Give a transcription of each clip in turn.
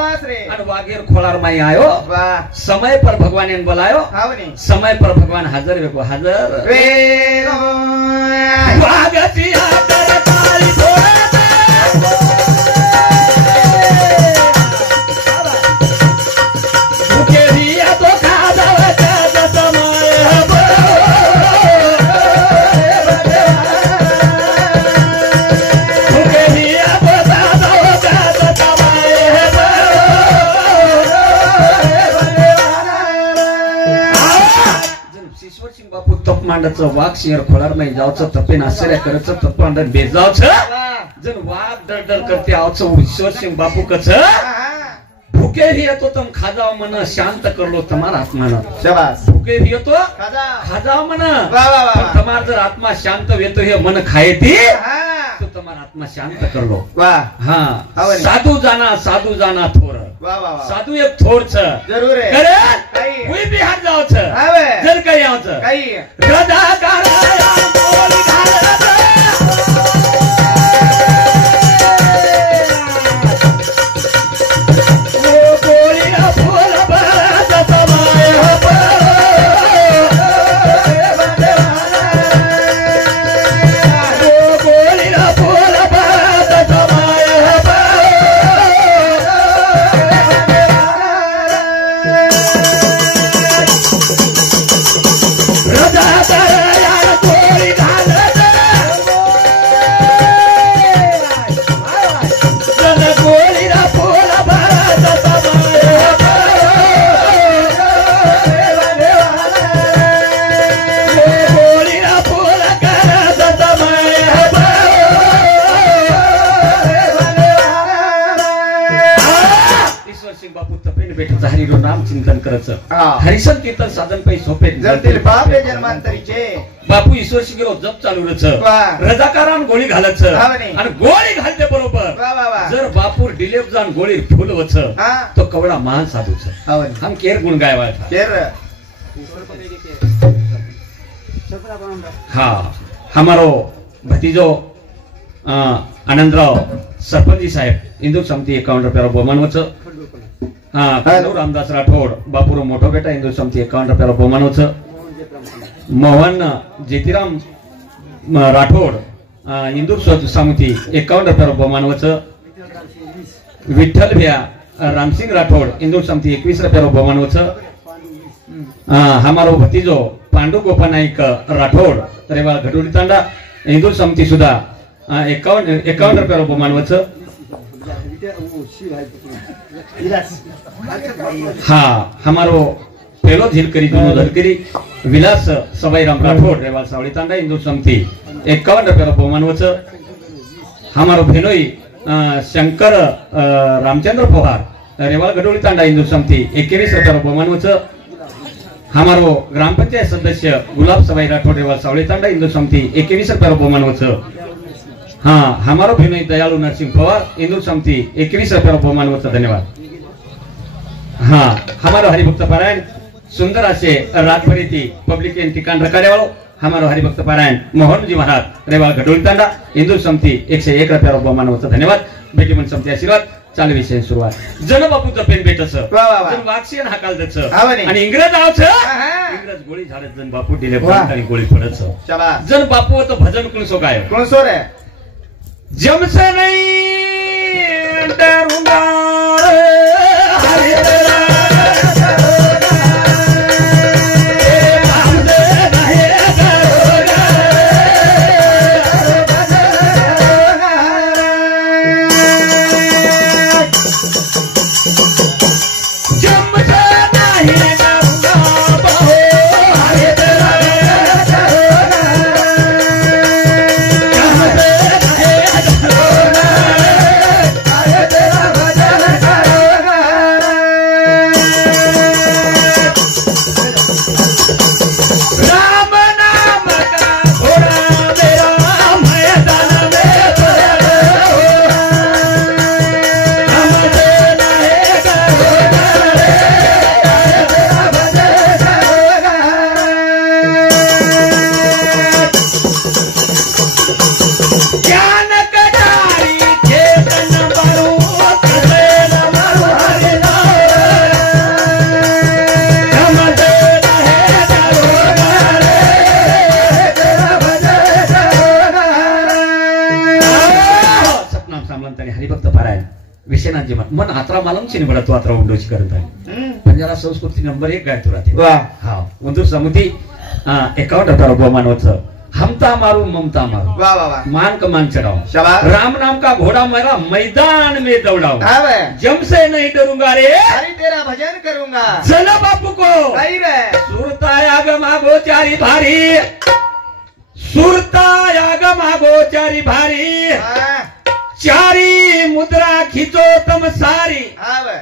शाबाश रे અને વાગેર ખોલાર માં આવ્યો વાહ સમય પર ભગવાન એને બોલાયો આવની સમય પર ભગવાન હાજર વેકો હાજર વે વાગતિયા કરતાલી થોડા ભૂકે દિયા તો ખાધા વચા સમય बापू तप मांडाचं वाघ शिंगर खोलार नाही जावचं तपेन आश्चर्य करायचं तप मांडत बेजावचं जर वाघ डरडर करते आवचं ईश्वर सिंग बापू कच भूके भी येतो तम खाजाव मन शांत करलो तमार आत्मान शाबाश भूके भी येतो खाजा खाजाव मन वाह वाह वाह तमार जर आत्मा शांत वेतो हे मन खाये ती तो तमार आत्मा शांत करलो वाह हाँ साधू जाना थोर वाह वाह वाह साधू एक थोर छ जरूर है करे काही कोई भी हात जाव छ आवे जर काही आव छ काही रजा कराया बोली घालत ओ बोली ना फूल बरस समय ओ बोली ना फूल बरस समय रजा कराया बोली घालत जन बोली ना फूल बरस समय बोली ना फूल करस समय ईश्वर सिंग बापू तपेन बेटाचं हरिरो नाम चिंतन करायचं हा. हरिसन कीर्तन साधन पै सोपे जरतील बापे जन्मांतरीचे बापू ईश्वर सिंगरो जप चालू रच वाह. रजाकारान गोळी घालच हा म्हणे. आणि गोळी घालते बरोबर वाह वाह वाह जर बापूर डिलेप जान गोळी फुल वच हा तो कवड़ा महान साधु छ आवनी हम केर गुण गायवा था केर हाँ हमारो भतीजो आनंदराव सरपंच साहेब इंदू समिती 51 रुपया बहुमान वच हाँ खंडू रामदास राठोड बापूरो मोठो बेटा इंदू समिती 51 रुपया बहुमान वच मोहन जेतीराम राठोड इंदू समिती 51 रुपया बहुमान वच विठ्ठल भैया रामसिंग राठोड इंदू समिती 21 रुपया बहुमान वच हमारो भतीजो पांडु गोपाल नाईक राठोड रेवाळ घडोली तांडा इंदू समिती सुद्धा 51 रुपया बहुमान वच हाँ हमारो पेलो झिलकरी दोनों धरकरी विलास सवाईराम राठोड रेवाल सावली तांडा इंदू समिती 51 रुपया बहुमान वच हमारो भेनोई शंकर रामचंद्र पोहार रेवाल गडोली तांडा इंदू समिती 21 रुपया बहुमान वच हमारो ग्राम पंचायत सदस्य गुलाब सवाई राठोड रेवाल सावली तांडा इंदू समिती 21 रुपया बहुमान वच हाँ हमारो भेनोई दयालु नरसिंह पवार इंदू समिती 21 रुपया बहुमान वच धन्यवाद हाँ हमारो हरिभक्त पारायण सुंदर असे रातभरीती पब्लिक एन ठिकाण रकाड्यावाळो हमारो हरिभक्त पारायण मोहन जी महाराज रेवाळ घडोली तांडा इंदू समिती 101 रुपया बहुमान वच धन्यवाद बेटी मन समिती आशीर्वाद चालू विषय सुरुवात जन बापूचं पेन भेटच वाह वाह वाह वाक्षीन हाकाल दच आवनी. आणि इंग्रज आवच आहा. इंग्रज गोळी झाडत जन बापू दिले वाह. आणि गोळी पडच शाबाश जन बापू होतं भजन कुणसो गाय कोण सोर आहे जमसे नहीं डरूंगा मन हातरा मालूम छे ने बड़ा तो हातरा उंडोची करत आहे पंजारा संस्कृती नंबर 1 गाय तुराते वाह हा उंदूर समिती 51 बहुमान होत हमता मारू ममता मारू वाह वाह वाह मान का मान चढ़ाओ शाबाश राम नाम का घोड़ा मेरा मैदान में दौड़ाओ हाँ बे जम से नहीं डरूंगा रे हरि तेरा भजन करूंगा चलो बापू को नहीं रे सुरताया गमागो चारी भारी सुरताया गमागो चारी भारी हाँ चारी मुद्रा खींचो तम सारी हाँ बे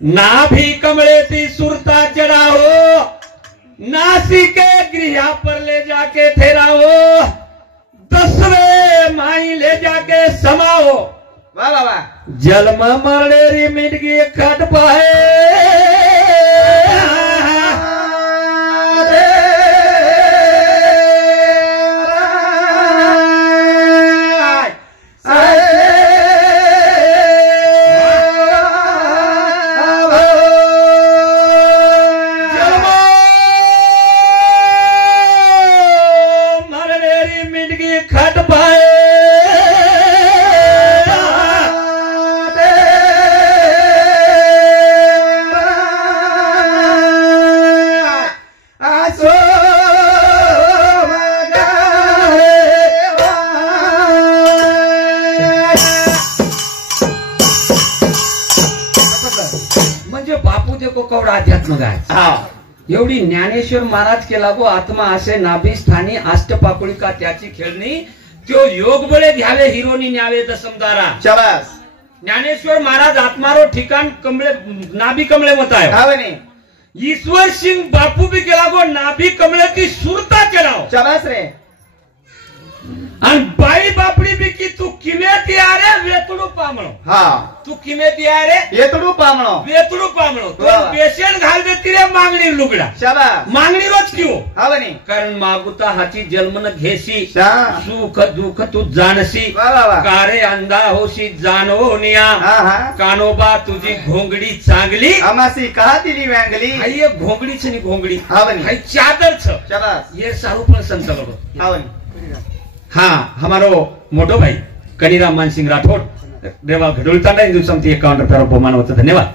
नाभि कमले थी सुरता चढ़ाओ नासी के गृह पर ले जाके ठहराओ 10वें माई ले जाके समाओ वाह वाह वाह जन्म मरड़ेरी मिटगी खट पाए एवढी ज्ञानेश्वर महाराज केला गो आत्मा असे नाभी स्थानी अष्टपाकुळी का त्याची खेळणी तो योग बळे घ्यावे हिरोनी न्यावे दसमदारा शाबाश ज्ञानेश्वर महाराज आत्मारो ठिकाण कमळे नाभी कमळे मत आहे हाँ बने ईश्वर सिंह बापू भी केला गो नाभी कमळे की सुरता चलाओ शाबाश रे आणि बाई बापडी बी की तू किमेती आरे वेतडू पामणो हाँ तू किमेती आरे येतडू पामणो वेतडू पामणो तो पेशंट घाल देती रे मागणी लुगडा शाबाश मागणी रोज क्यों हाँ बने कारण मागुता हाची जन्मन घेसी शाबाश सुख दुःख तू जाणसी वाह वाह वाह कारे अंधा होशी जानोनिया हाँ हाँ कानोबा तुझी घोंगडी चांगली अमासी कहा दिली वेंगली हाई एक घोंगडी छनी घोंगडी हाँ बने हाई चादर छ शाबाश ये सारू पण संत लोग हाँ बने हाँ हमारो मोटो भाई कनीराम मानसिंह राठौड़ देवा घडोलतांडा हिंदू समिति 51 रुपया बहुमान होता धन्यवाद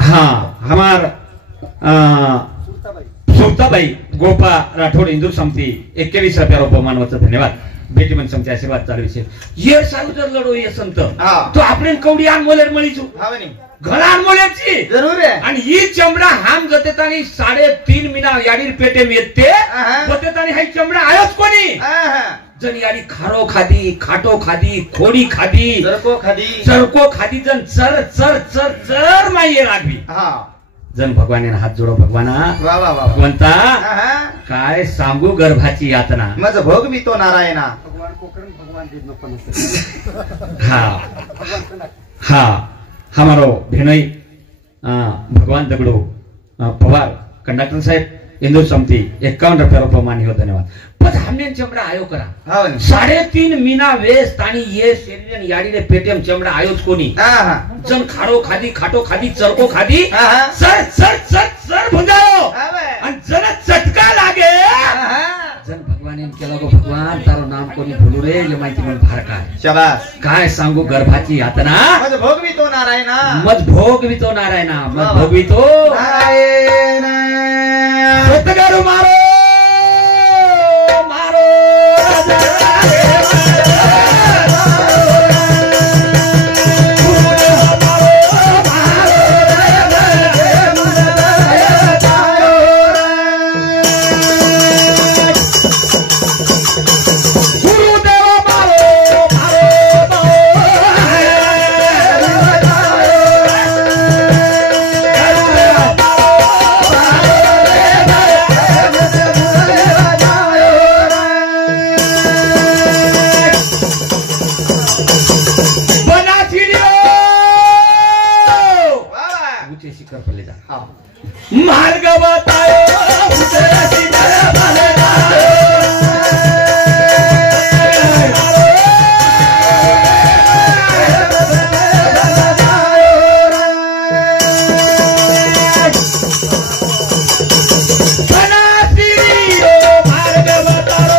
हाँ हमार सुरताबाई गोपा राठौड़ हिंदू समिति 21 रुपया बहुमान होता धन्यवाद बेटी मन समिति आशीर्वाद चालू છે ये सारू जर लढो ये संत हाँ तो આપણે કવડી આન મોલેર મળી છું हाँ बने ઘણા આન મોલેર છી जरूर है आणि ही चमडा हाम जतेतानी 3.5 महिना याडीर पेटे येते हाँ। जतेतानी हाई चमडा आयोच कोणी हाँ हाँ जन याडी खारो खादी खाटो खादी खोडी खादी जरको खदी चरको खादी जन चर चर चर चर माये लागली हाँ जन भगवाने हात जोडो भगवाना वाह वाह वाह भगवंता हाँ हाँ काय सांगू गर्भाची यातना मज भोग भी तो नारायणा हाँ हाँ हमारो भेनई भगवान दगडो पवार कंडक्टर साहेब इंदूर समिति 51 रुपया बहुमान हो धन्यवाद पण हमने चमड़ा आयो करा हाँ बने 3.5 मीना वेस तानी ये शरीर याडी रे पेटीएम चमड़ा आयोच कोनी हाँ हाँ जन खारो खादी खाटो खादी चरको खादी हाँ हाँ सर सर सर सर भुंजाओ हाँ बे आणि जन चटका लागे हाँ हाँ जन भगवान केला गो भगवान तारो नाम कोणी भुलू रे ये माहिती मन फार शाबाश काय सांगू गर्भाची यातना मज भोग भी तो नारायणा मज भोग भी तो नारायणा मज भोग भी तो नारायण सतगुरु मारो मारो मार्ग बतायो मार्ग बताओ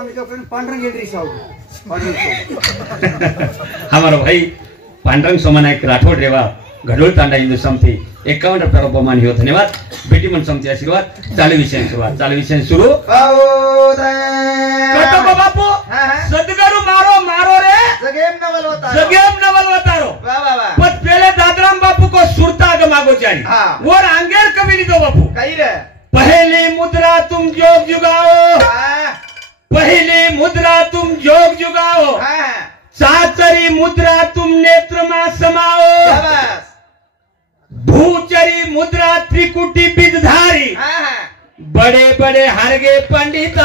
पांढरंग गेली हमारो भाई पांडरंग सोमनायक राठोड रेवा घडोळ तांडा हिंदू समती 51 रुपया बहुमान हो धन्यवाद बेटी मन समती आशीर्वाद चालू विषय सुरू कतो को बापू सदगरु मारो रे जगेम नवल वतारो वाह वाह वाह पण पहले दादराम बापू को सुरता मागो जारी और आंगेर कभी ली दो बापू कही रे पहली मुद्रा तुम जोग जुगाओ पहली मुद्रा तुम जोग जुगाओ चाचरी मुद्रा तुम नेत्र में समाओ भूचरी मुद्रा त्रिकुटी बीजधारी बड़े बड़े हरगे पंडित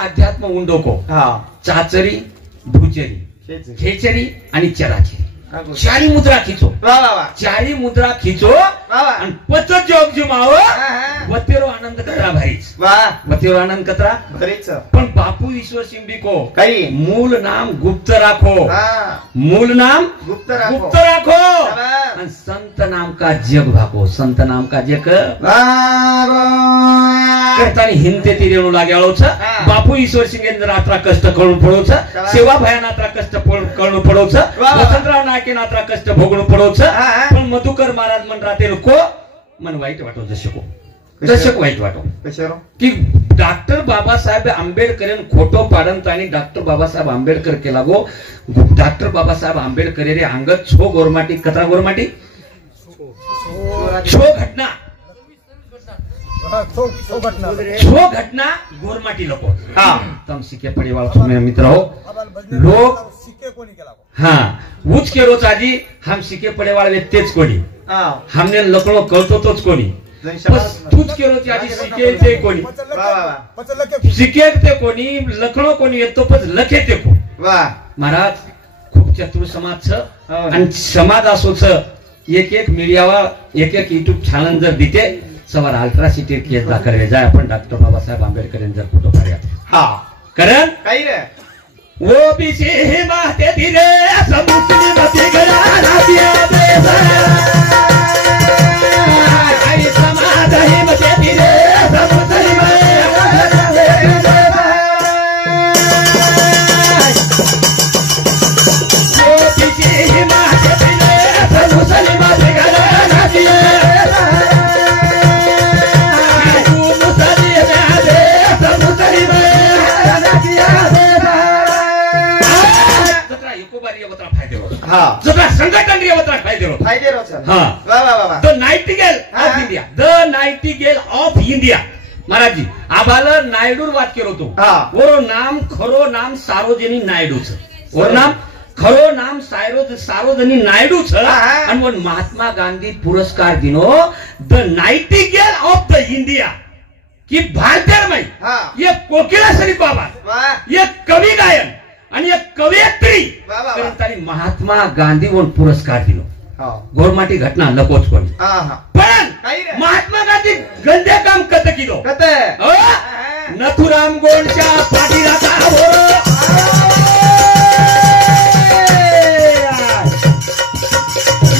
अध्यात्म उंडोको चाचरी भूचरी खेचरी आणि चराचरी चारी मुद्रा खिचो चारी मुद्रा खिचो आणि पच जोग जुमाव वतेरो आनंद कतरा भारीच वतेरो आनंद कतरा भरीच पण बापू ईश्वर सिंबी को कई मूल नाम गुप्त राखो मूल नाम गुप्त राखो आणि संत नाम का जग भाको संत नाम का जग करतानी हिंते ती रेणू लाग्याळो छ बापू ईश्वर सिंगेंद्र आत्रा कष्ट कळून पडो छ सेवा भयान आत्रा कष्ट कळून पडो छ वसंतराव नाके आत्रा कष्ट भोगून पडो छ पण मधुकर महाराज मन राते को मन वाईट वाटो जशको वाईट वाटो की डॉक्टर बाबासाहेब आंबेडकर खोटो पाडंतानी डॉक्टर बाबासाहेब आंबेडकर केला गो डॉक्टर बाबासाहेब आंबेडकर रे अंगत छो गोरमाटी कतरा गोरमाटी छो घटना छो घटना गोरमाटी लोक तम सिके परिवार तुम्हें मित्र हो लोग हाँ उच के रोज आजी हम सिके पडेवाळ तेच कोणी हमने लकड़ो कळतो तोच कोणी बस तूच के रोज आजी सिके ते कोणी सिके ते कोणी लकड़ो कोणी येतो पण लखे ते को महाराज खूप चतुर समाज छ आणि समाज असो छ एक मीडियावर एक युट्यूब चॅनल जर दिते सवार अल्ट्रासिटी केस दाखल जाय आपण डॉक्टर बाबासाहेब आंबेडकर जर फोटो पाड्यात कारण काही रे वो बीसी माते धीरे समुद्री मती गला रातिया बेसा आई समाज ही मते धीरे समुद्री वो बीसी माते धीरे समुद्री मती गला रातिया जरा संघटन फायदे the nightingale of India the nightingale of India महाराज जी आबाला नायडूर वाद केलो तो वो नाम खरो नाम सारोजनी नायडू छ वो नाम खरो नाम सारोजनी नायडू छ आणि वो महात्मा गांधी पुरस्कार दिनो the nightingale of the India की भारतीय में ये कोकिला शरीफ बाबा ये कवि गायन आणि एक कवयित्री महात्मा गांधी वोन पुरस्कार दिलो गोरमाटी घटना नकोच कोणी पण महात्मा गांधी गंदे काम कत किलो नथुराम गोंडच्या पाठीला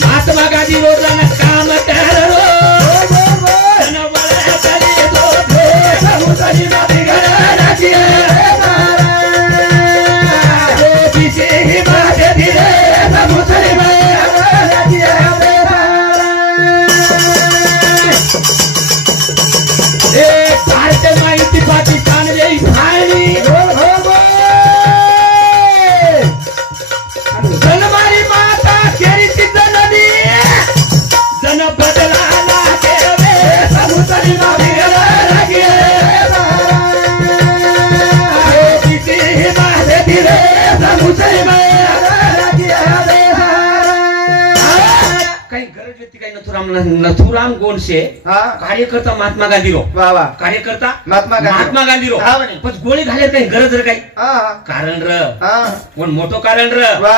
महात्मा गांधी रोजाना काम करलो भारतीय माहिती पाकिस्तान जनमारी माता केरी जननी जन बदला समुद्री धीरे नथुराम गोडसे हा कार्यकर्ता महात्मा गांधी रो वा वा कार्यकर्ता महात्मा गांधी रो हा म्हणे पण गोळी घालायला काही गरज रे काही हा कारण र हा कोण मोठो कारण र वा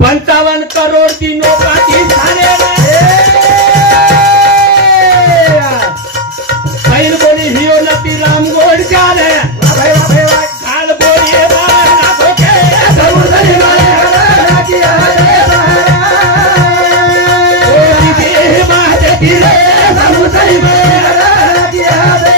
55 करोड दिनो पाकिस्तान पहिल कोणी हियो नती राम गोडशाल काल गोळी मारा कोके समुद्री मारा किया रे माते तिरे समुद्री मारा किया रे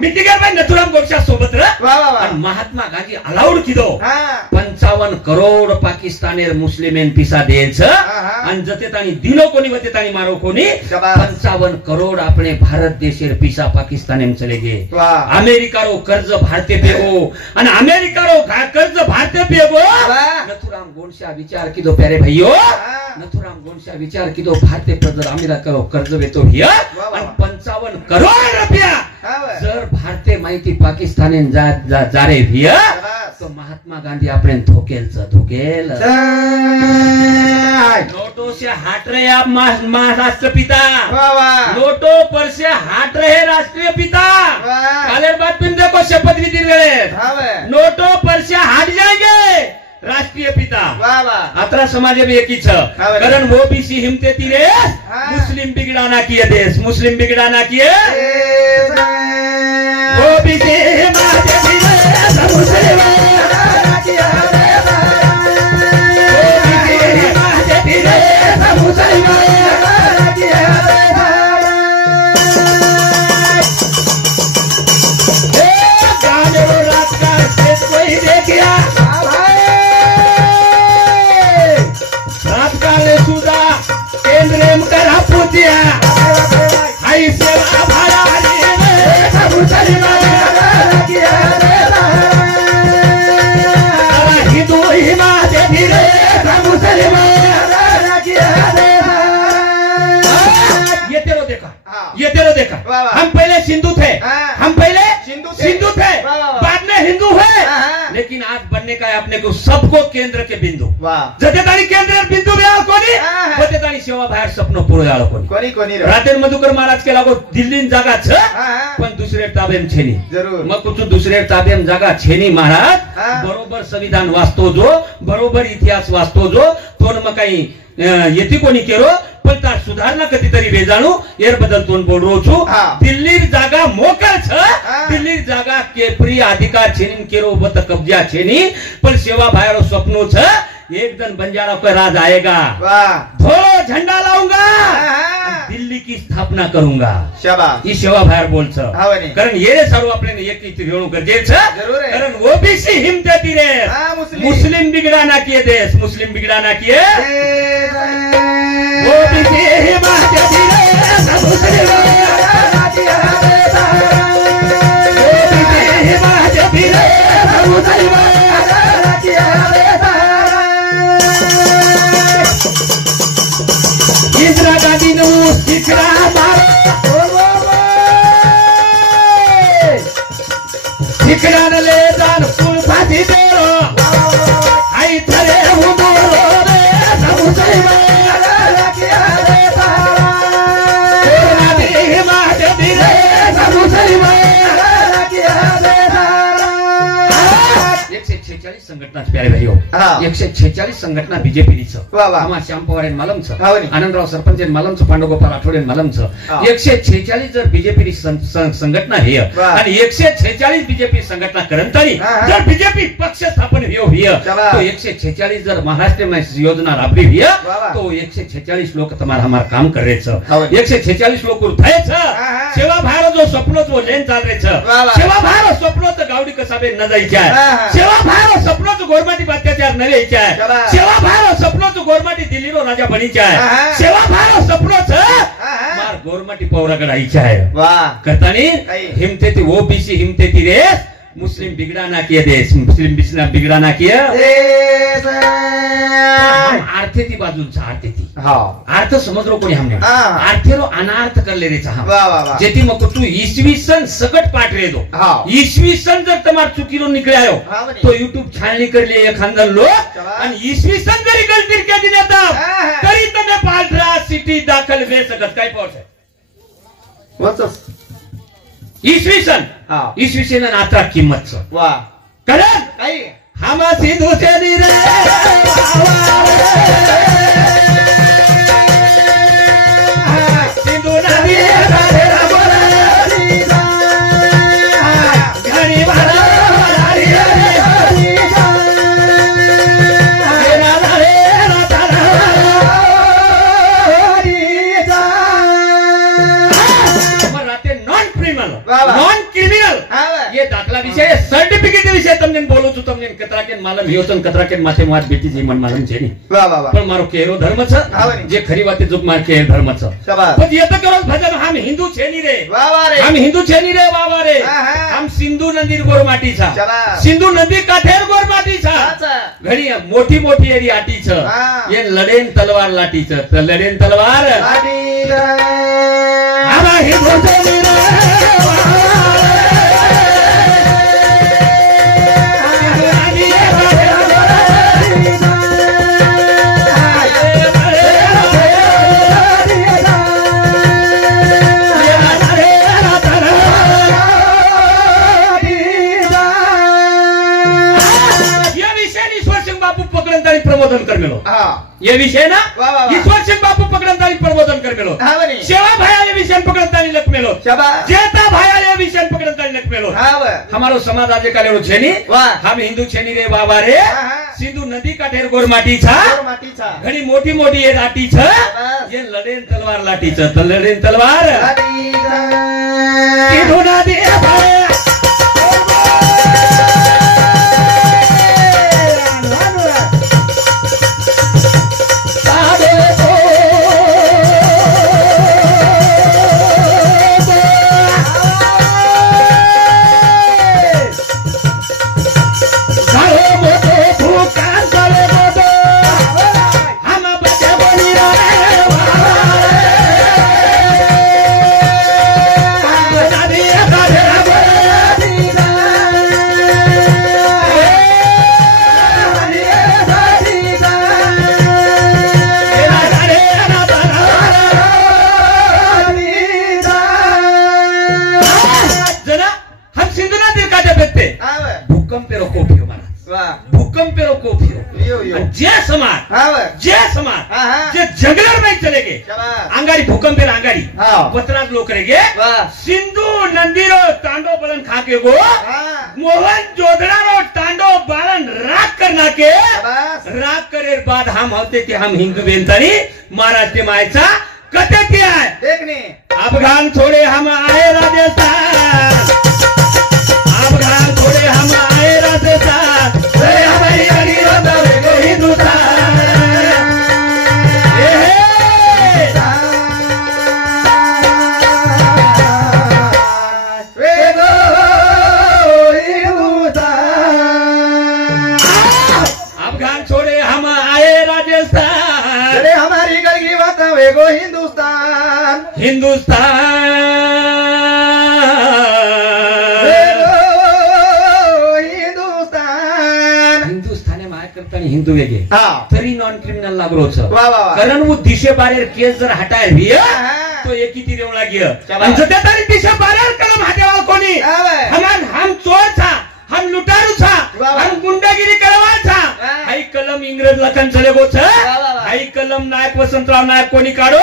मिटिंगर भाई नथुराम गोडशा सोबत र वा वा वा महात्मा गांधी अलाउड किदो हा 55 करोड पाकिस्तानेर मुस्लिमेन पिसा देछ आणि जते ताणी दिनो कोणी वते ताणी मारो कोणी 55 करोड अपने भारत देशेर पिसा पाकिस्तानेम चले गे अमेरिका रो कर्ज भारतीय पेगो आणि अमेरिका रो कर्ज भारतीय पेगो नथुराम गोडशा विचार किदो प्यारे भाइयो नथुराम गोडशा विचार किदो भारतीय प्रजर अमेरिका रो कर्ज वेतो हिय आणि 55 करोड रुपया जर भारतीय माहिती पाकिस्तानेन जारे हिय तो महात्मा गांधी अपने धोकेल नोटो से हट रहे आप राष्ट्रपिता नोटो पर से हट रहे राष्ट्रीय पिता काले बात पिन देखो शपथ विधि गए नोटो पर से हट जाएंगे राष्ट्रीय पिता अतरा समाज में एक ही कारण वो भी सी हिमते तीरे मुस्लिम बिगड़ाना किए देश मुस्लिम बिगड़ाना किए वो भी सी हिमाते तीरे हम पहले सिंधु थे हम पहले सिंधु थे बाद में हिंदू है लेकिन आज बनने का है अपने को सबको केंद्र के बिंदु जतेतानी केंद्र बिंदु में आओ कोणी जतेतानी सेवा बाहेर स्वप्न पुढे आलो कोणी कोणी रातेर मधुकर महाराज के लागो दिल्ली जागा छ पण दुसरे ताबेम छेनी मग कुछ दुसरे ताबेम जागा छेनी महाराज बरोबर संविधान वाचतो जो बरोबर इतिहास वाचतो जो तोन मग काही येते कोणी केरो पण त्या सुधारणा कधीतरी वेजाणू एर बदल तोन बोल रो छु दिल्ली जागा मोकळ छ दिल्ली जागा केपरी अधिकार छेनी केरो बत कब्जा छेनी पण सेवा बाहेर स्वप्नो छ एक दिन बंजारा का राज आएगा धोलो झंडा लाऊंगा दिल्ली की स्थापना करूंगा शाबाश ये सेवा बाहेर बोल छ कारण ये सर्व आपल्याला एक इथे घेऊन गरजेचं छ कारण ओबीसी हिमते रे मुस्लिम बिगड़ाना किए देश मुस्लिम बिगड़ाना किए ओबीसी हिमते रे मुस्लिम इंदिरा गांधी ने शिखरा शिखरा ने ले जान फूल फांसी दे आई थरे संघटना प्यारे भाइयों 146 संघटना बीजेपी श्याम पवार मालम छ आनंदराव सरपंच मालम छ पांडुगोपाल राठोड मालम छ 146 जर बीजेपी संघटना है आणि 146 बीजेपी संघटना करंतानी जर बीजेपी पक्ष स्थापन हिय तो 146 जर महाराष्ट्र में योजना राबली हिय तो 146 लोग तुम्हारा हमारा काम कर रहे छ 146 लोग उठाए छ सेवा भारत जो सपनो जो लेन चाल रहे छ सेवा भारत सपनो तो गावडी कसाबे न जाई जाए सेवा भारत सपनो तो गोरमाटी अत्याचार न रही जाए सेवा भारत सपनो तो गोरमाटी दिल्ली रो राजा बनी जाए सेवा भारत सपनो छ मार गोरमाटी पौरागड आई जाए वाह करतानी हिमते ती ओबीसी हिमते ती रे मुस्लिम बिगड़ा किए देश मुस्लिम बिगड़ा किए देश आर्थे ती बाजूचा आर्थे ती हा अर्थ समजलो कोणी हमने हा. आर्थेरो अनार्थ करले रे चाहा वा वा वा जेती मग तू ईसवी सन सकट पाठ रे दो हा. ईसवी सन जर तमार चुकीरो निकळायो हा म्हणे. तो YouTube छाननी करले एखांदा लोक चला. आणि ईसवी सन जरी गलती के दिन येता हा. तरी तने पालरा सिटी दाखल वे सकत काय पावस आहे वचस ईसवी सन हा. ईसवी सन आता किंमत वा कारण काही हम सिंधु से रे सिंधु नदी घड़ी भरा नॉन क्रिमिनल ये दाखला विषय सर्टिफिकेट विषय તમને બોલું છું તમને કતરા કે માલમ હિયો તન કતરા કે માથે માથ બેટી જી મન માલમ છે ની वा वा वा પણ મારો કેરો ધર્મ છે જે ખરી વાતે જો માર કે ધર્મ છે शाबाश પણ ये तो करो भजन हम हिंदू छे नी रे वा वा रे हम हिंदू छे नी रे वावा रे हम सिंधू नदी गोर माटी छा शाबाश सिंधू नदी काठेर गोर माटी छा अच्छा घणी मोठी मोठी एरी आटी छ हा. ये लडेन तलवार लाटी छ तर लडेन तलवार आडी आवा हिंदू छे नी रे प्रबोधन कर मेलो हा ये विषय ना वा वा वा. ईश्वर सिंह बापू पकडंतानी प्रबोधन कर मेलो हा बनी सेवा भाया ये विषय पकडंतानी लख मेलो शाबाश जेता भाया ये विषय पकडंतानी लख मेलो हा वा हमारो समाज आज कालेरो छे नी वा हम हिंदू छे नी रे बाबा रे हा, हा. सिंधु नदी काठेर गोर माटी छा गोर माटी छा घणी मोठी मोठी ये लाटी छ शाबाश. ये लडेन तलवार लाटी छ तर लडेन तलवार आडी सिंधु नदी भाया जे समाज जे जंगलर में चले गए अंगारी भूकंप अंगारी पत्राज लोग रहेंगे सिंधु नंदीरो तांडो बलन खा के गो मोहन जोधड़ा रो तांडो बालन राग करना के राग करे बाद हम होते कि हम हिंदू बेनतारी महाराष्ट्र मायचा कते किया है देखने अफगान छोड़े हम आए राजस्थान अफगान छोड़े हम आए राजस्थान हमारी हिंदुस्तान अफगान छोड़े हम आए राजस्थान अरे हमारी घर की बात वेगो हिंदुस्तान हिंदुस्तान हिंदू वेगे तरी नॉन क्रिमिनल लागलो कारण वो दिशे बारेर केस जर हटाय रिया तो एक ही तीर लागिय आणि जते तरी दिशे बारेर कलम हटेवाल कोणी हम चोर था हम लुटारू था हम गुंडागिरी करवाल था हाई कलम इंग्रज लखन चले गो छ हाई कलम नायक वसंतराव नायक कोणी काढो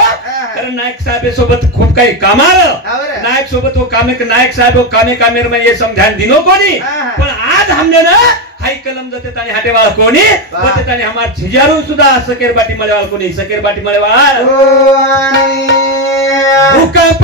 कारण नायक साहेब सोबत खूप काही काम आलं नायक सोबत वो नायक साहेब कामे कामेर में ये समझान दिनो कोणी पण आज हमने ना हाई कलम जाते तानी हाटेवाळ कोणी जाते तानी हमार झिजारू सुद्धा सकेर बाटी मळेवाळ कोणी सकेर बाटी मळेवाळ भूकंप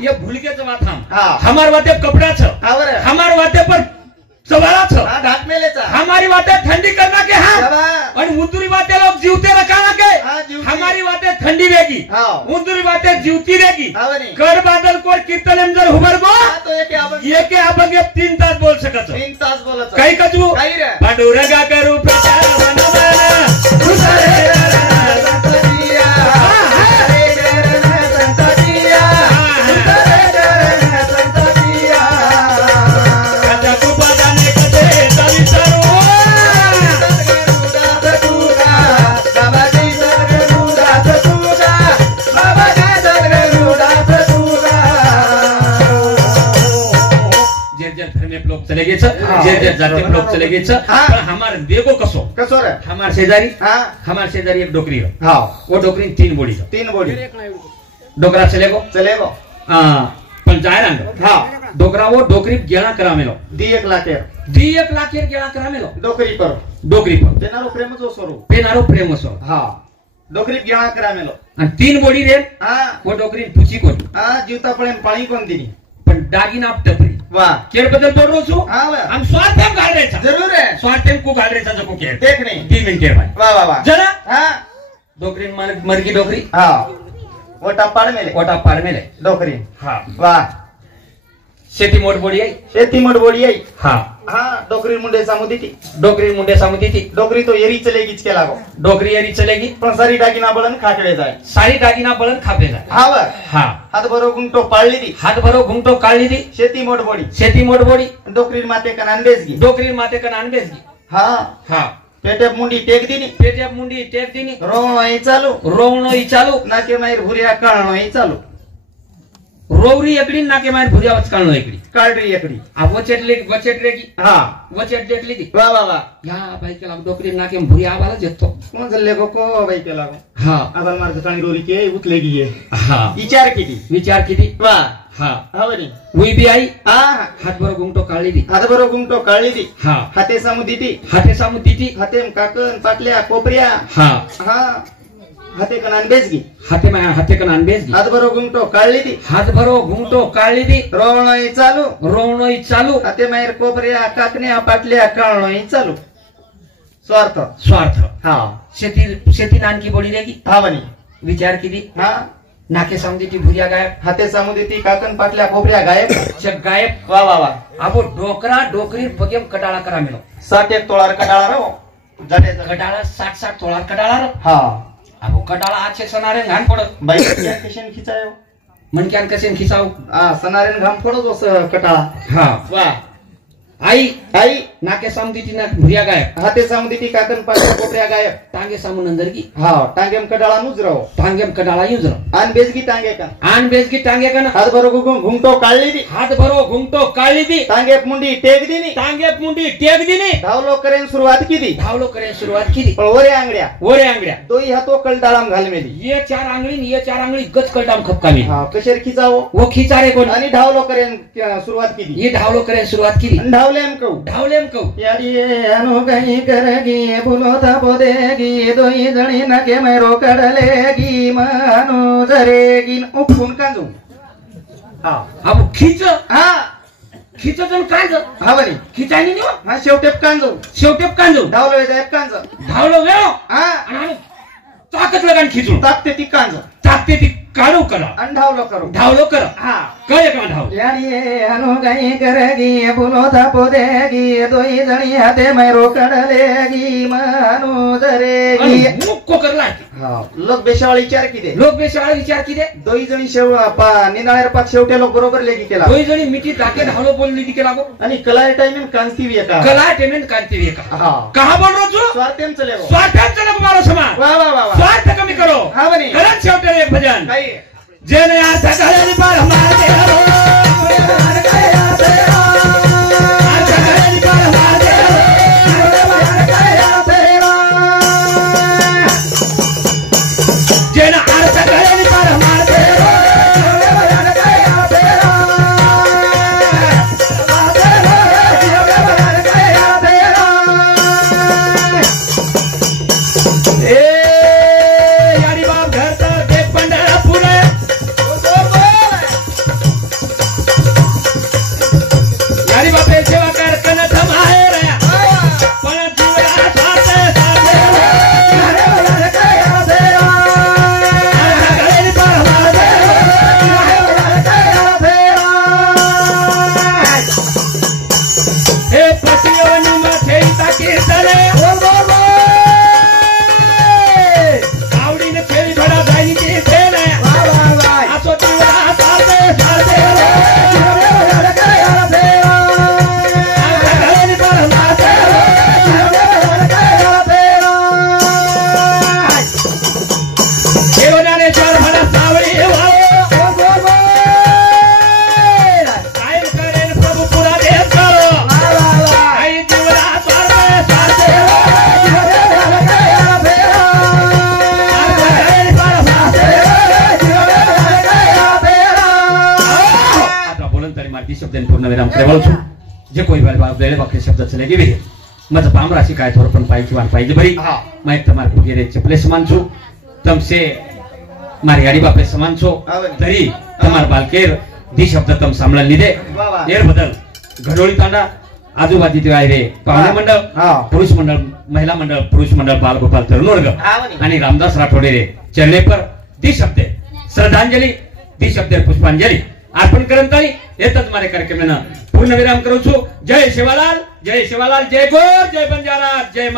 ये भूलकेचं वात हाँ। हमार वाते कपडाचं आवर हमार वाते पर सवालाचं हाँ ढाक मेलेचा हमारी बातें ठंडी करना के हाँ बाबा और मुद्री बातें लोग जीवते रखाना के हाँ, जीवती। हमारी बातें ठंडी रहेगी हाँ। मुद्री बातें जीवती रहेगी हाँ बनी। कर बादल को कीर्तन एमजर हुबर बो हाँ, तो ये के आपण 3 तास बोल सकत 3 तास बोलत काही कजू काही रे पांडुरंगा करू प्रचार बनवा तुझे संततिया हरे चरण संततिया हरे चरण संततिया कदा कृपा जाने कदे तरी सरो बाबा जी सदगुरुदास तुझा बाबा जी सदगुरुदास तुझा जे धर्मे लोग चले गए जे जाती लोग चले गए हाँ। पर हमारे देखो कसो कसो रे हमारे शेजारी हाँ हमारे शेजारी एक डोकरी है हाँ वो डोकरी 3 बोड़ी है 3 बोडी डोकरा चलेगो चलेगो पण जाय ना हाँ डोकरा वो डोकरी गेला करामेलो दी 1 लाखे दी 1 लाख गेला करामेलो डोकरी पर डोकरी पर तेनारो प्रेमचो स्वरूप पेनारो प्रेम असो हाँ डोकरी घेणा करामेलो आणि 3 बोडी रे हाँ वो डोकरी पुची कोटी हाँ जीवता पळे पाणी कोण दिली पण दागिना टपरी वाह केर बदल बोल रो हाँ वाह हम स्वार्थम घाल रेचा जरूर है स्वार्थम को घाल रेचा जको के देख नहीं 3 मिनिटे भाई वाह वाह वाह जरा हाँ डोकरी मरगी डोकरी हाँ ओटा पाड मेले कोटा पार मेले डोकरी हां वाह शेती मोड बोडी आई शेती मड बोडी आई हां हाँ डोकरी मुंडे सामुदी थी डोकरी मुंडे सामुदी थी डोकरी तो एरी चलेगी के लागो डोकरी एरी चलेगी पण सारी डागिना बळन खाकडे जाय सारी दागिना बळन खापले जाय हाँ वाह हां हात बरो गुंटो पाळली ती हात भरो घुमटो काढली दी शेती मड बोडी शेती मोड बोडी डोकरी माते कनान बेसगी डोकरी माते का नान बेसगी हाँ हां पेटे मुंडी टेक दिनी पेट्या मुंडी टेक दिनी रोवणो चालू रोवणो ही चालू नाके मायर भुरिया काळणो चालू रोवरी एकडी नाके मार भुरिया वचकाळनो एकडी काळरी एकडी आ वचेट रेगी हाँ वचेट देखली दी वाह वाह वाह या बाई केला डोकरी नाके भुरिया आवाला जेतो कोण जल्ले को बाई के लागो हां आबाल मार जटाणी रोरी के उतलेगी ये हां विचार किती विचार किती वाह हां हाँ बनी उई बी आई हाँ हात भरो घुमटो काढली दी हात बरो गुंटो काळली ती हां हाते सामुदी ती हाते सामू तिती हातेम काकन पाटल्या कोपऱ्या हां हाँ हाते कनान बेसगी हाते का नान बेसगी हात बरो गुंटो काळली ती हात भरो घुमटो काढली दी रोवणो चालू रोवणो ही चालू हाते मायर कोपऱ्या काकण्या पाटल्या काळणो चालू स्वार्थ स्वार्थ हाँ शेती नानकी बोडी रेगी हाँ बनी विचार किती हाँ नाके सामदी ती भुरिया गायब हाते सामुदी ती काकन पाटल्या कोपऱ्या गायब जग गायब वाह वाह वाह आबो डोकरा डोकरी बगेम कडाळा करा मिलो 61 तोळार कडाळा रो जाडे कडाळा 60 तोळार कडाळा रो हाँ आबो कडाळा आछे सनारे घाण पडत बाई क्या किशन खिचायो मनक्यान कसेन खिसाव सनारेन घाम पडत ओस कटाळा हां वाह आई आई नाके सामदी ती नाक भुरिया गायब हाते सामुदी ती काकन पाटल्या कोपऱ्या गायब टांगे सामू नंदर की हाँ टांगेम कडाळा नुजराव टांगेम कडाळा युज रो आन बेसगी टांगे कन आन बेसगी टांगे कन हात बरो घुमटो काढली ती हात भरो घुमटो काढली दी टांगे मुंडी टेक दिनी टांगे मुंडी टेक दिनी धावलो करेन सुरुवात केली धावलो करे सुरुवात केली पण वरे आंगड्या ओरे आंगड्या दोई हातो कलडाळाम घाल मेली ये 4 आंगळी ये 4 आंगळी गच कलटाम खपकामी हा कशेर खिचावो वो खिचारे कोण आणि धावलो करेन सुरुवात केली ये धावलो करे सुरुवात केली आणि धावलेम कहू धावलेम कहू याडी अनु गई करगी फुलो थापो देगी दोई जणी नाके मैरो कडलेगी मानु जरेगी उफून कांजू हा अब खिच हा खिचजन कांज हा बरी खिचायनी नी हा शेवटेप कांजू शेवटेप कांजो धावलो येत कांज धावलो वेळो हा आणि आम्ही ताकद लगान खिचून ताकते ती कांज ताकते ती काढू करा आणि धावलो करू धावलो कर हा काय का धाव याडी अनु गई करगी फुलो थापो देगी दोई जणी हाते मैरो कडलेगी मानु जरेगी मुक्को करला हा लोक बेशावाळी विचार किती लोक बेशाळा विचार किती दोई जणी शेव निंदाळ्यार पाक शेवटे लोक बरोबर लेगी केला दोई जणी मिठी टाके धावलो बोलली ती केला गो आणि कलाय टाइम कांती विका कला टेमेन कांती वेका हा कहा बोल रो तू स्वार्थेम चले वो स्वार्थात चला मारो समाज वाह वाह वाह वाह स्वार्थ कमी करो हाँ बनी करन शेवटे एक भजन काही जेने आशा करे पर हमारे हरो आशा करे पर हमारे जेने आशा करे पर हमारे ए यारी बाप घर तो देख पंडरपुर शब्द पूर्ण विराम केवळ छु जे कोई बार बाप देले बाकी शब्द चलेगी भी मत पाम राशि काय थोर पण पाई किवान पाई बरी मैं तुम्हारे वगैरे चपले समान छु तुमसे मारी गाडी बापे समान छो तरी तुम्हार बालकेर दी शब्द तुम सांभाळ लिदे एर बदल घडोळी तांडा आजूबाजू ते आहे रे पाहुणे मंडळ पुरुष मंडळ महिला मंडळ पुरुष मंडळ बालगोपाल तरुण वर्ग आणि रामदास राठोडे रे चरणे पर दी शब्द श्रद्धांजलि दी शब्द पुष्पांजलि अर्पण करंतानी येतच मारे कार्यक्रम पूर्ण विराम करू छु जय शिवालाल जय गोर जय बंजारा जय